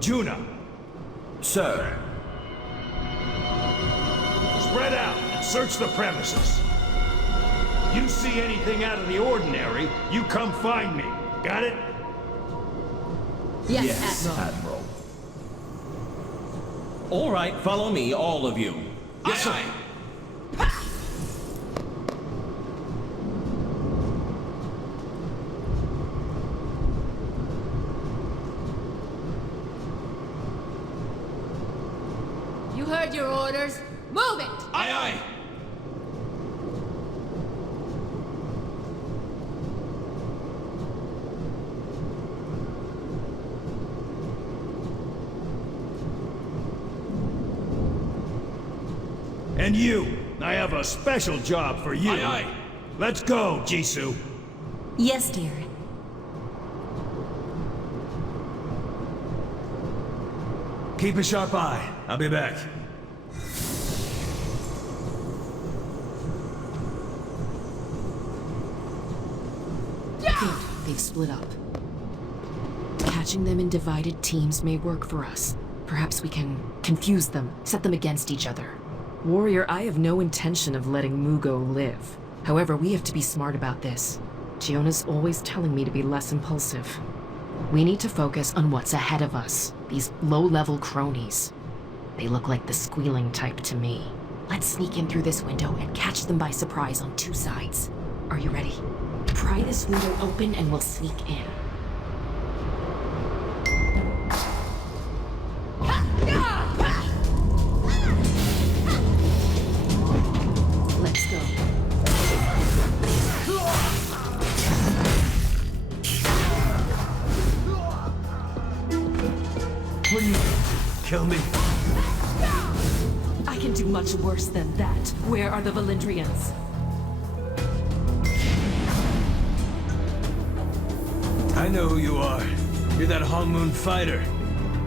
Juna. Sir. Spread out and search the premises. You see anything out of the ordinary, you come find me. Got it? Yes, Admiral. Admiral. All right, follow me, all of you. Yes, sir. You heard your orders. Move it! Aye, aye. And you, I have a special job for you. Aye, aye. Let's go, Jisu. Yes, dear. Keep a sharp eye. I'll be back. Good. They've split up. Catching them in divided teams may work for us. Perhaps we can confuse them, set them against each other. Warrior, I have no intention of letting Mugo live. However, we have to be smart about this. Giona's always telling me to be less impulsive. We need to focus on what's ahead of us. These low-level cronies. They look like the squealing type to me. Let's sneak in through this window and catch them by surprise on two sides. Are you ready? Pry this window open and we'll sneak in. Let's go. What do you kill me? I can do much worse than that. Where are the Valindrians? I know who you are. You're that Hong Moon fighter.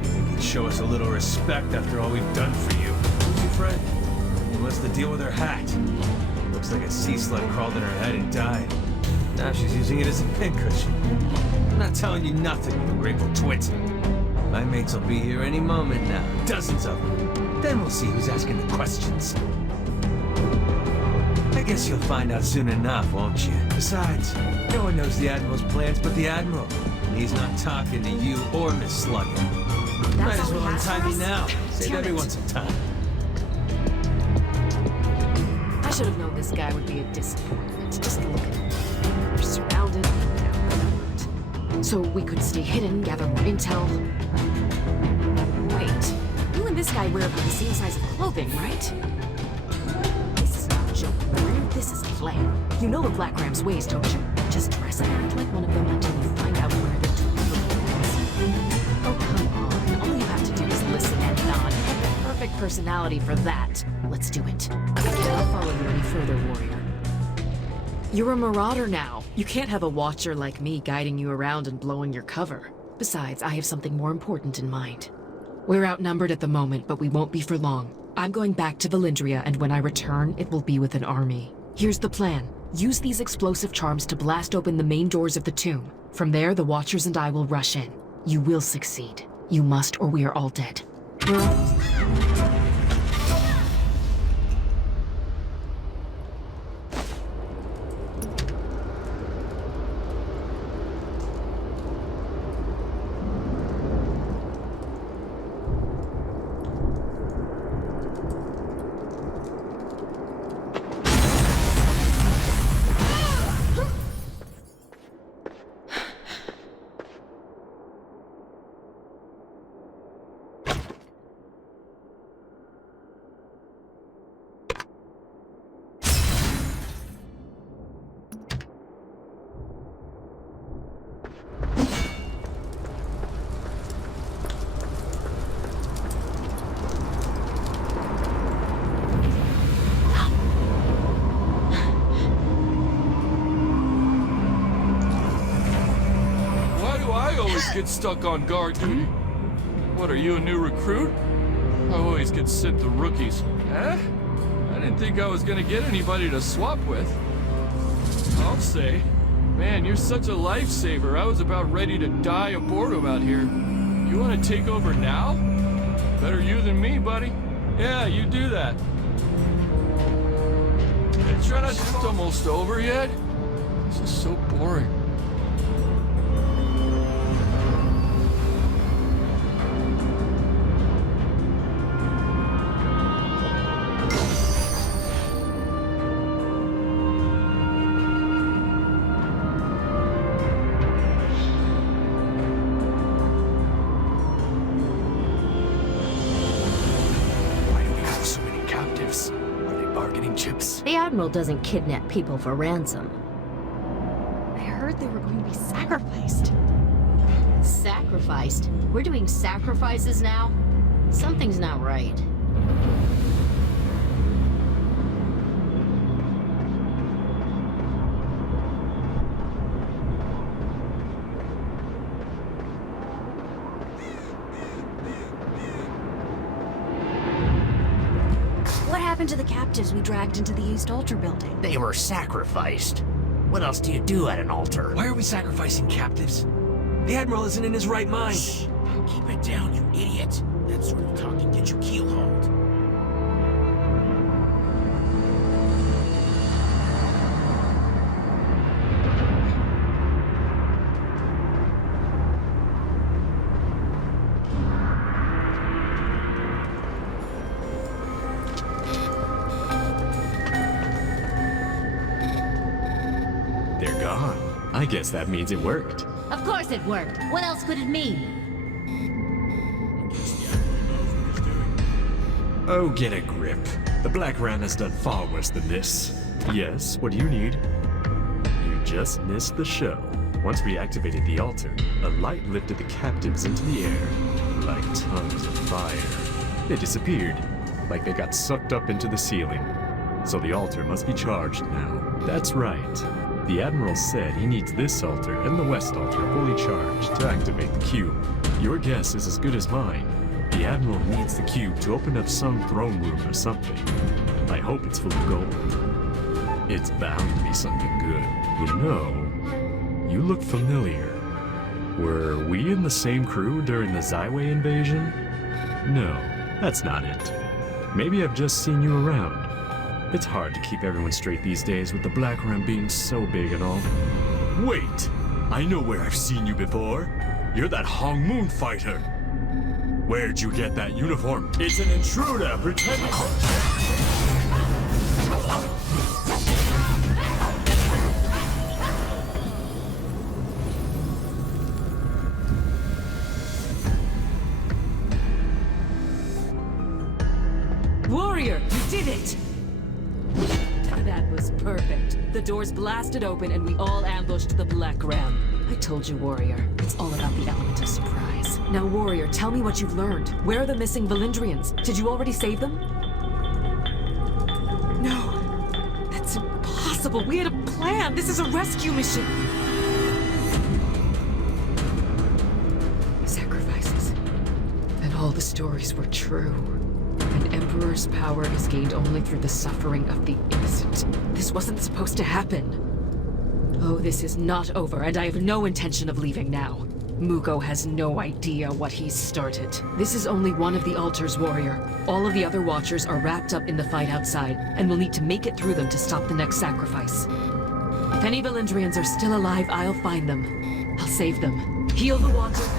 You can show us a little respect after all we've done for you. Who's your friend? And what's the deal with her hat? Looks like a sea slug crawled in her head and died. Now she's using it as a pincushion. I'm not telling you nothing, you ungrateful twit. My mates will be here any moment now. Dozens of them. Then we'll see who's asking the questions. I guess you'll find out soon enough, won't you? Besides, no one knows the Admiral's plans but the Admiral. And he's not talking to you or Miss Sluggin. Might as well untie me now. Save Damn it. everyone some time. I should have known this guy would be a disappointment. Just look at him. We're surrounded, now outnumbered. So we could stay hidden, gather more intel. Wait, you and this guy wear about the same size of clothing, right? This is not a joke, Blackram. This is a plan. You know the Blackram's ways, don't you? Just dress and act like one of them until you find out where they're doing. Oh, come on. All you have to do is listen and nod. You have the perfect personality for that. Let's do it. I cannot follow you any further, warrior. You're a marauder now. You can't have a watcher like me guiding you around and blowing your cover. Besides, I have something more important in mind. We're outnumbered at the moment, but we won't be for long. I'm going back to Valindria, and when I return, it will be with an army. Here's the plan. Use these explosive charms to blast open the main doors of the tomb. From there, the Watchers and I will rush in. You will succeed. You must, or we are all dead. We're almost... Get stuck on guard duty. What, are you a new recruit? I always get sent the rookies. Eh? I didn't think I was gonna get anybody to swap with. I'll say. Man, you're such a lifesaver. I was about ready to die of boredom out here. You want to take over now? Better you than me, buddy. Yeah, you do that. Hey, try not to... It's almost over yet? This is so boring. The Admiral doesn't kidnap people for ransom. I heard they were going to be sacrificed. Sacrificed? We're doing sacrifices now? Something's not right. What happened to the captives we dragged into the East Altar building? They were sacrificed. What else do you do at an altar? Why are we sacrificing captives? The Admiral isn't in his right mind. Shh. Keep it down, you idiot. That sort of talk can get you keelhauled. They're gone. I guess that means it worked. Of course it worked. What else could it mean? Oh, get a grip. The Blackram has done far worse than this. Yes, what do you need? You just missed the show. Once we activated the altar, a light lifted the captives into the air, like tongues of fire. They disappeared, like they got sucked up into the ceiling. So the altar must be charged now. That's right. The Admiral said he needs this altar and the West altar fully charged to activate the cube. Your guess is as good as mine. The Admiral needs the cube to open up some throne room or something. I hope it's full of gold. It's bound to be something good. You know, you look familiar. Were we in the same crew during the Zyway invasion? No, that's not it. Maybe I've just seen you around. It's hard to keep everyone straight these days with the Blackram being so big and all. Wait! I know where I've seen you before. You're that Hong Moon fighter. Where'd you get that uniform? It's an intruder pretending Warrior, you did it! That was perfect. The doors blasted open and we all ambushed the Blackram. I told you, Warrior. It's all about the element of surprise. Now, Warrior, tell me what you've learned. Where are the missing Valindrians? Did you already save them? No. That's impossible. We had a plan. This is a rescue mission. Sacrifices. And all the stories were true. An Emperor's power is gained only through the suffering of the innocent. This wasn't supposed to happen. Oh, this is not over, and I have no intention of leaving now. Mugo has no idea what he's started. This is only one of the altars, Warrior. All of the other Watchers are wrapped up in the fight outside, and we'll need to make it through them to stop the next sacrifice. If any Valindrians are still alive, I'll find them. I'll save them. Heal the Watchers.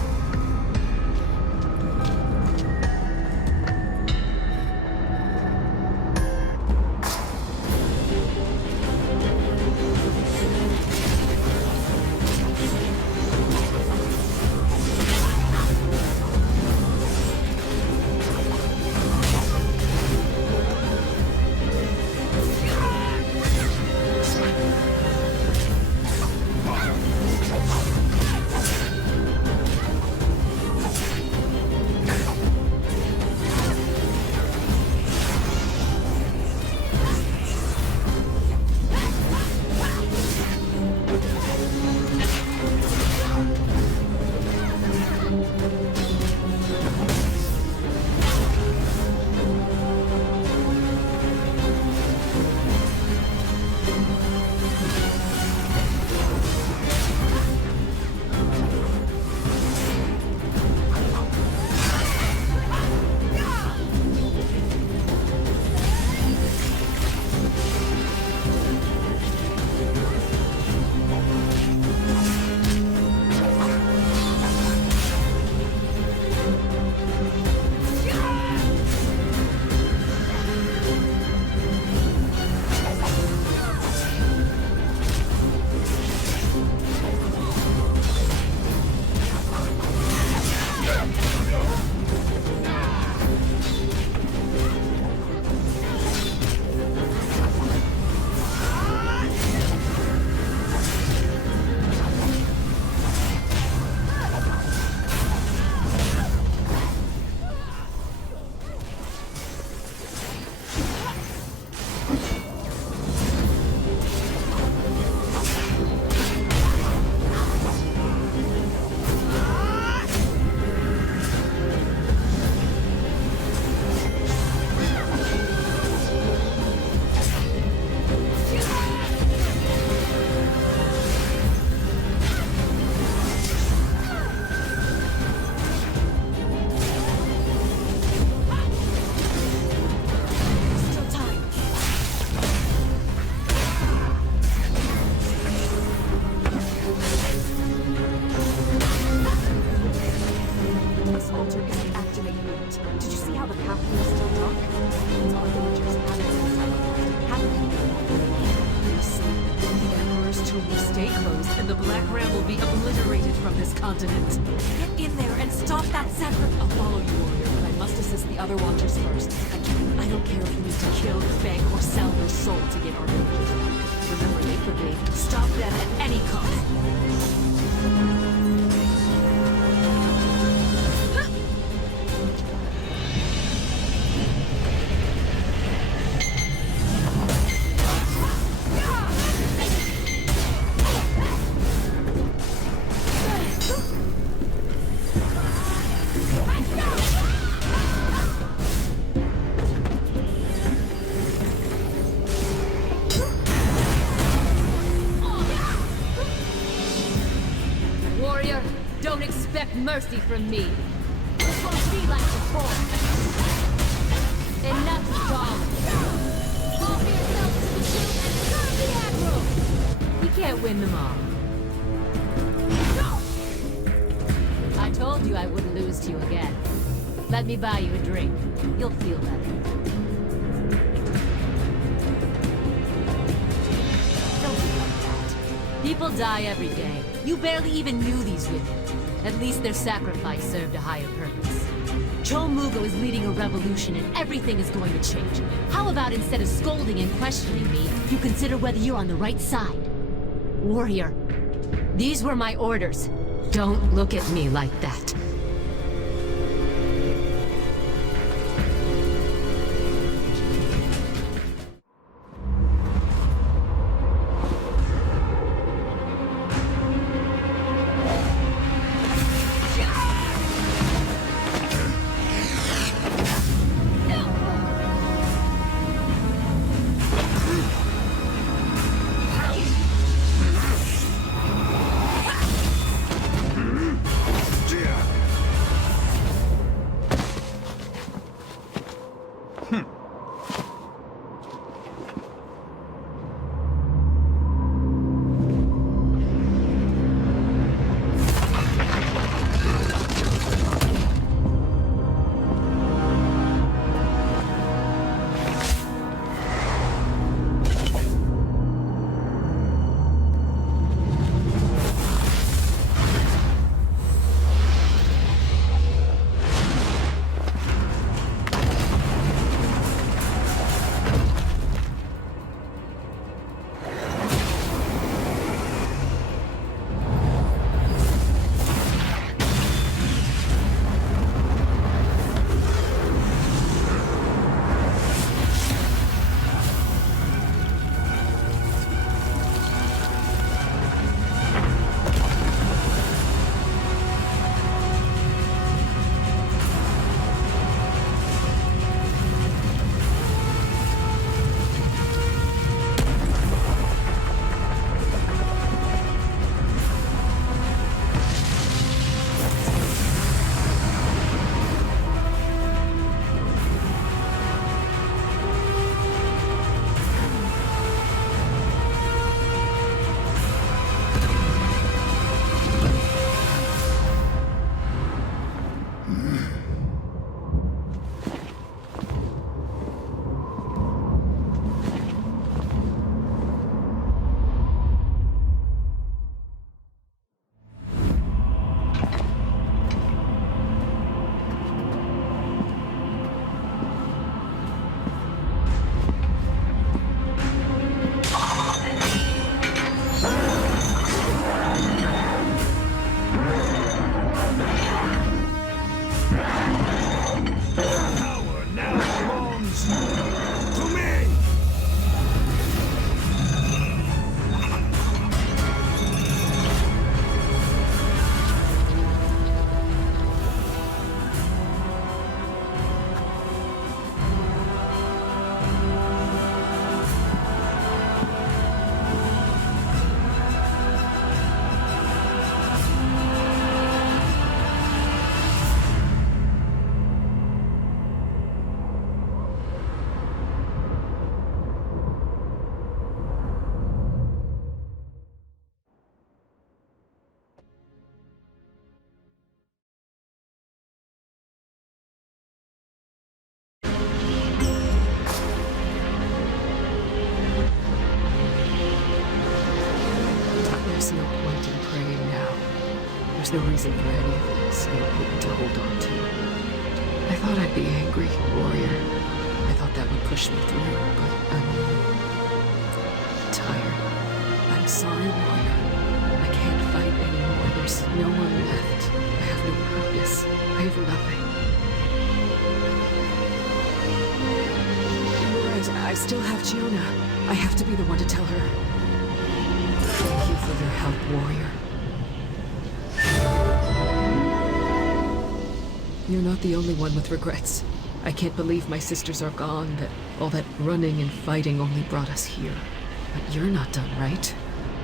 altar is the activate unit. Did you see how the pathway is still dark? It's our villagers haven't been sacrificed. Haven't been Yes. The Emperor's tomb will stay closed, and the Blackram will be obliterated from this continent. Get in there and stop that sacrifice. I'll follow you, warrior, but I must assist the other Watchers first. Again, I don't care if you need to kill, beg, or sell your soul to get our villagers back. Remember, they forbade. Stop them at any cost. Don't expect mercy from me. This won't be like before. Enough stalling. Call for yourself to the tomb and serve the Admiral. You can't win them all. I told you I wouldn't lose to you again. Let me buy you a drink. You'll feel better. Don't be like that. People die every day. You barely even knew these women. At least their sacrifice served a higher purpose. Chomugo is leading a revolution and everything is going to change. How about instead of scolding and questioning me, you consider whether you're on the right side? Warrior, these were my orders. Don't look at me like that. Yeah. There's no reason for any of this, no hope to hold on to. I thought I'd be angry, warrior. I thought that would push me through, but I'm tired. I'm sorry, warrior. I can't fight anymore. There's no one left. I have no purpose. I have nothing. I still have Juna. I have to be the one to tell her. Thank you for your help, warrior. You're not the only one with regrets. I can't believe my sisters are gone, that all that running and fighting only brought us here. But you're not done, right?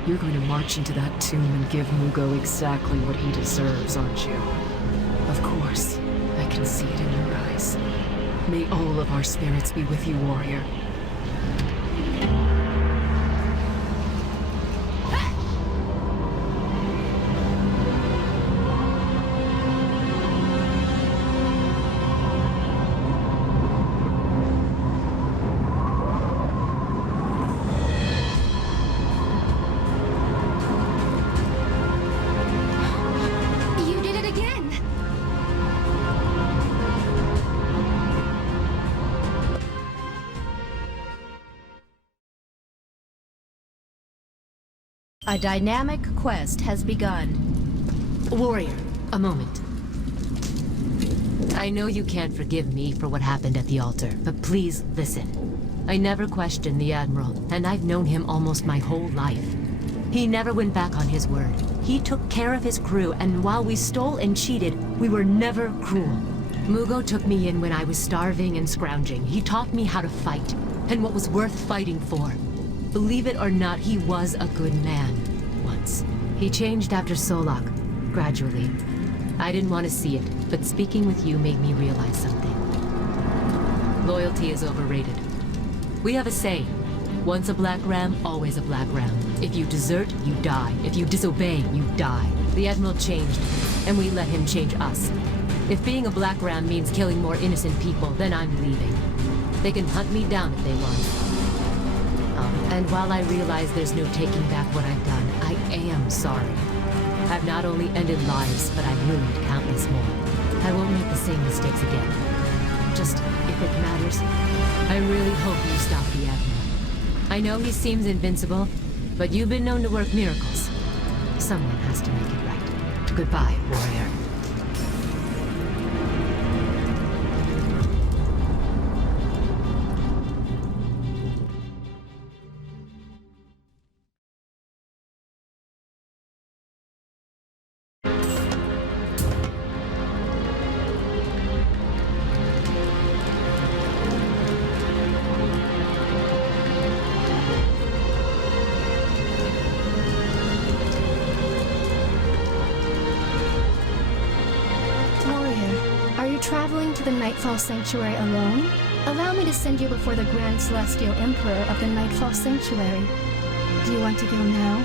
You're going to march into that tomb and give Mugo exactly what he deserves, aren't you? Of course. I can see it in your eyes. May all of our spirits be with you, warrior. A dynamic quest has begun. Warrior, a moment. I know you can't forgive me for what happened at the altar, but please listen. I never questioned the Admiral, and I've known him almost my whole life. He never went back on his word. He took care of his crew, and while we stole and cheated, we were never cruel. Mugo took me in when I was starving and scrounging. He taught me how to fight, and what was worth fighting for. Believe it or not, he was a good man. Once. He changed after Solak, gradually. I didn't want to see it, but speaking with you made me realize something. Loyalty is overrated. We have a saying. Once a Blackram, always a Blackram. If you desert, you die. If you disobey, you die. The Admiral changed, and we let him change us. If being a Blackram means killing more innocent people, then I'm leaving. They can hunt me down if they want. And while I realize there's no taking back what I've done, I am sorry. I've not only ended lives, but I've ruined countless more. I won't make the same mistakes again. Just, if it matters, I really hope you stop the Admiral. I know he seems invincible, but you've been known to work miracles. Someone has to make it right. Goodbye, warrior. Traveling to the Nightfall Sanctuary alone? Allow me to send you before the Grand Celestial Emperor of the Nightfall Sanctuary. Do you want to go now?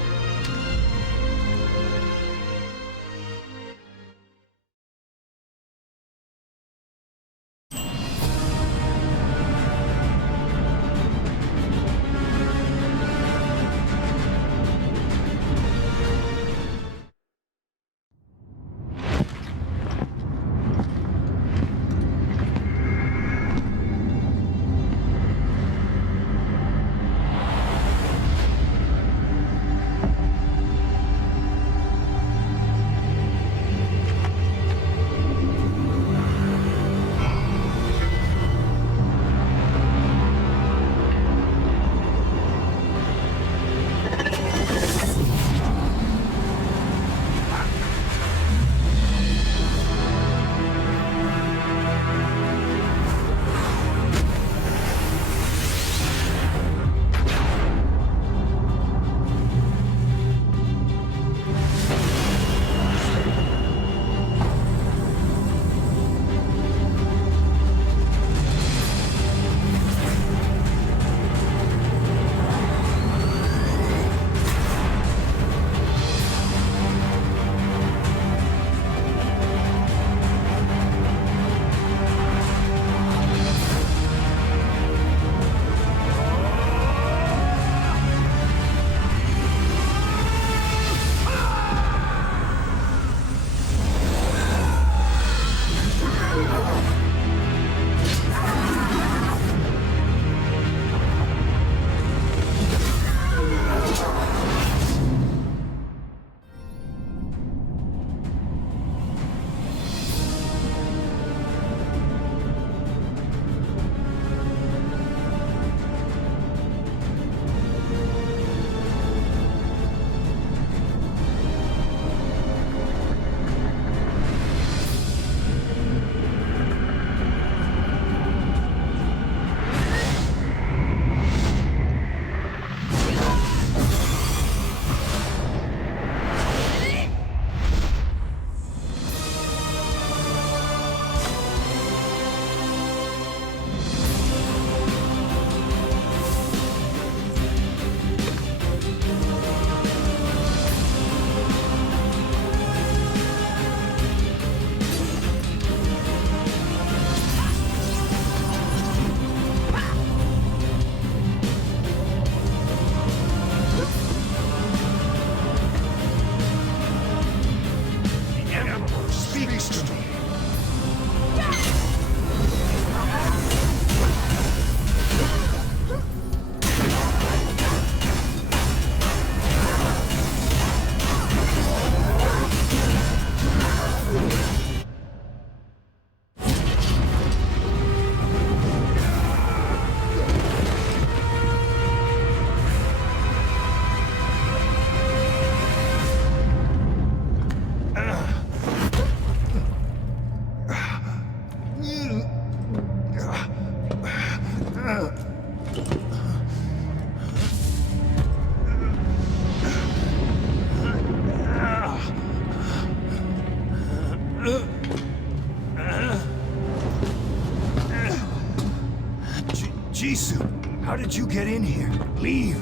Jisu, how did you get in here? Leave.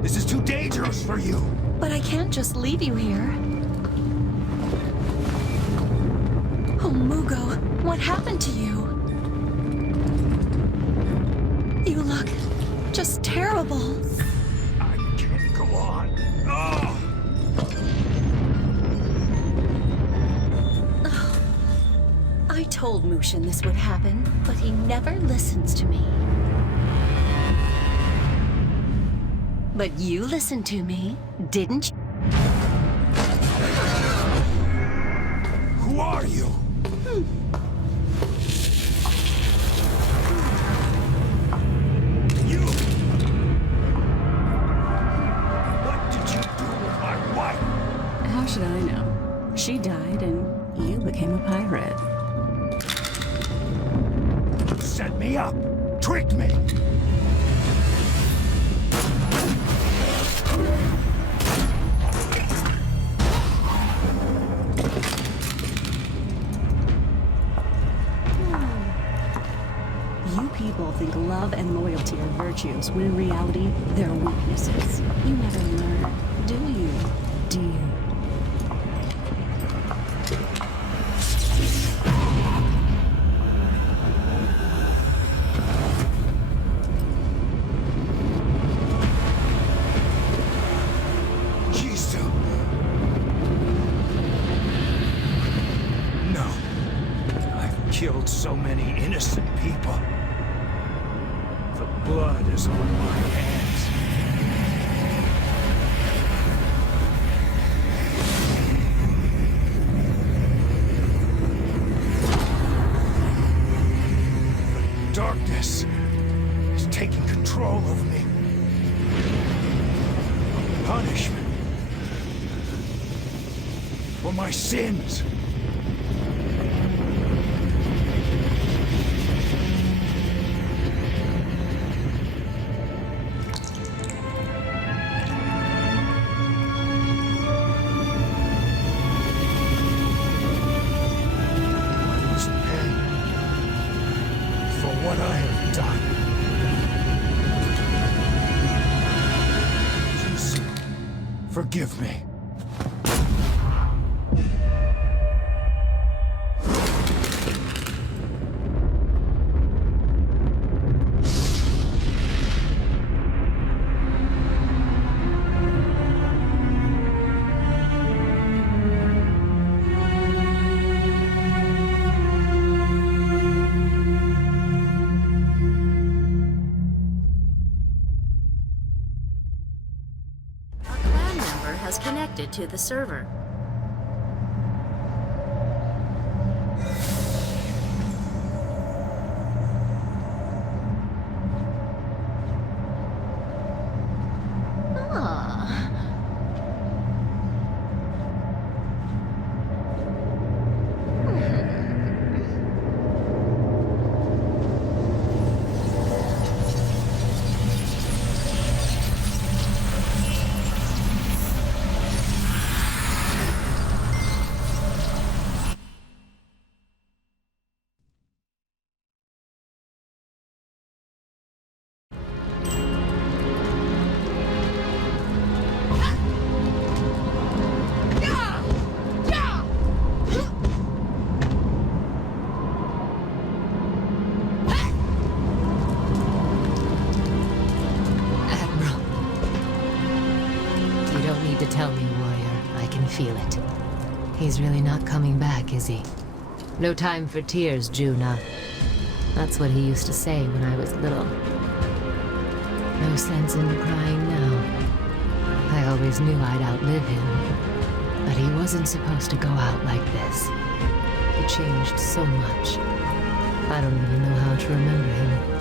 This is too dangerous for you. But I can't just leave you here. Oh, Mugo, what happened to you? You look just terrible. I can't go on. Oh! I told Mushin this would happen, but he never listens to me. But you listened to me, didn't you? Who are you? You! What did you do with my wife? How should I know? She died and you became a pirate. You set me up! Tricked me! You people think love and loyalty are virtues, when in reality, they're weaknesses. You never learn, do you, dear? Jisu! No. I've killed so many innocent people. The blood is on my hands. Darkness is taking control of me. Punishment for my sins. What I have done. Jisu, forgive me. Has connected to the server. Tell me, warrior. I can feel it. He's really not coming back, is he? No time for tears, Juna. That's what he used to say when I was little. No sense in crying now. I always knew I'd outlive him. But he wasn't supposed to go out like this. He changed so much. I don't even know how to remember him.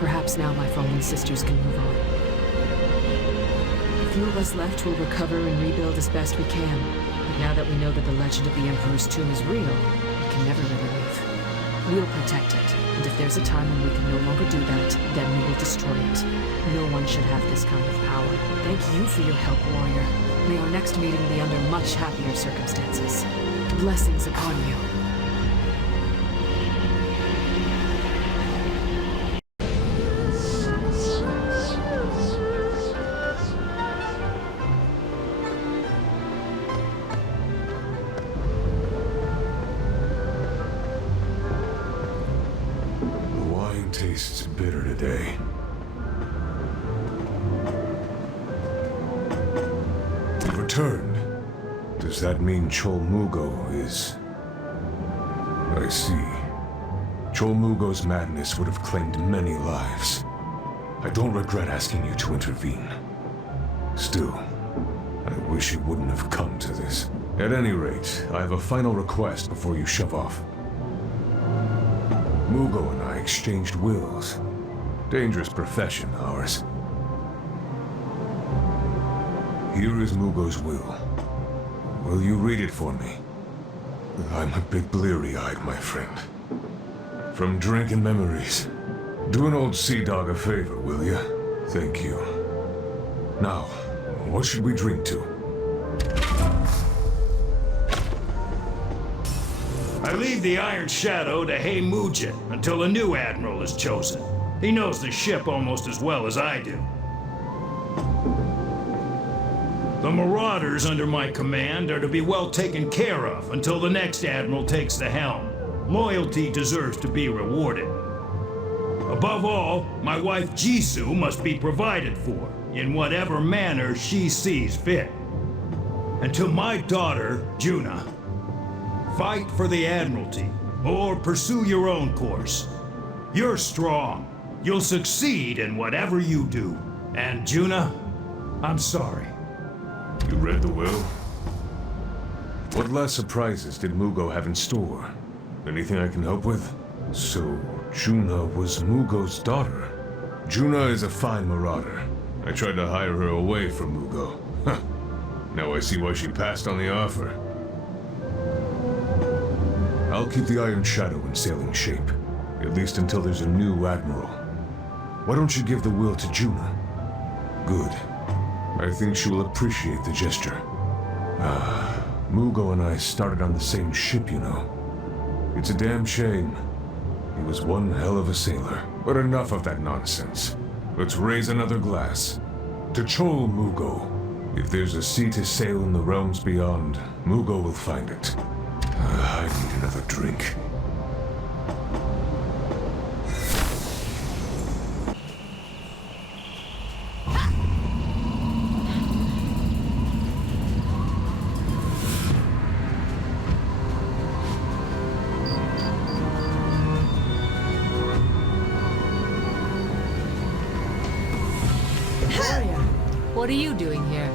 Perhaps now my fallen sisters can move on. The few of us left will recover and rebuild as best we can. But now that we know that the legend of the Emperor's tomb is real, we can never really leave. We'll protect it, and if there's a time when we can no longer do that, then we will destroy it. No one should have this kind of power. Thank you for your help, warrior. May our next meeting be under much happier circumstances. Blessings upon you. Tastes bitter today. You've returned. Does that mean Chol Mugo is... I see. Chol Mugo's madness would have claimed many lives. I don't regret asking you to intervene. Still, I wish it wouldn't have come to this. At any rate, I have a final request before you shove off. Mugo and I exchanged wills. Dangerous profession, ours. Here is Mugo's will. Will you read it for me? I'm a bit bleary-eyed, my friend. From drinking memories. Do an old sea dog a favor, will you? Thank you. Now, what should we drink to? I leave the Iron Shadow to Hey Mujin until a new Admiral is chosen. He knows the ship almost as well as I do. The Marauders under my command are to be well taken care of until the next Admiral takes the helm. Loyalty deserves to be rewarded. Above all, my wife Jisu must be provided for, in whatever manner she sees fit. And to my daughter, Juna, fight for the Admiralty, or pursue your own course. You're strong. You'll succeed in whatever you do. And Juna, I'm sorry. You read the will? What last surprises did Mugo have in store? Anything I can help with? So, Juna was Mugo's daughter. Juna is a fine marauder. I tried to hire her away from Mugo. Huh. Now I see why she passed on the offer. I'll keep the Iron Shadow in sailing shape, at least until there's a new Admiral. Why don't you give the will to Juna? Good. I think she will appreciate the gesture. Mugo and I started on the same ship, you know. It's a damn shame. He was one hell of a sailor. But enough of that nonsense. Let's raise another glass. To Chol Mugo. If there's a sea to sail in the realms beyond, Mugo will find it. I need another drink. What are you doing here?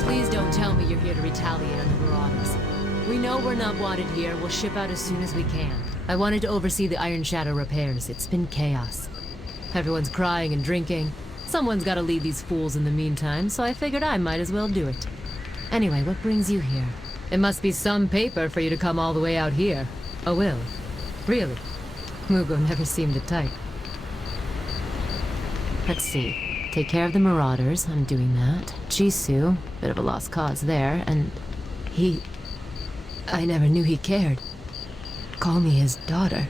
Please don't tell me you're here to retaliate on the Marauders. We know we're not wanted here. We'll ship out as soon as we can. I wanted to oversee the Iron Shadow repairs. It's been chaos. Everyone's crying and drinking. Someone's got to lead these fools in the meantime, so I figured I might as well do it. Anyway, what brings you here? It must be some paper for you to come all the way out here. A will? Really? Mugo never seemed the type. Let's see. Take care of the Marauders. I'm doing that. Jisu, bit of a lost cause there, and I never knew he cared. Call me his daughter.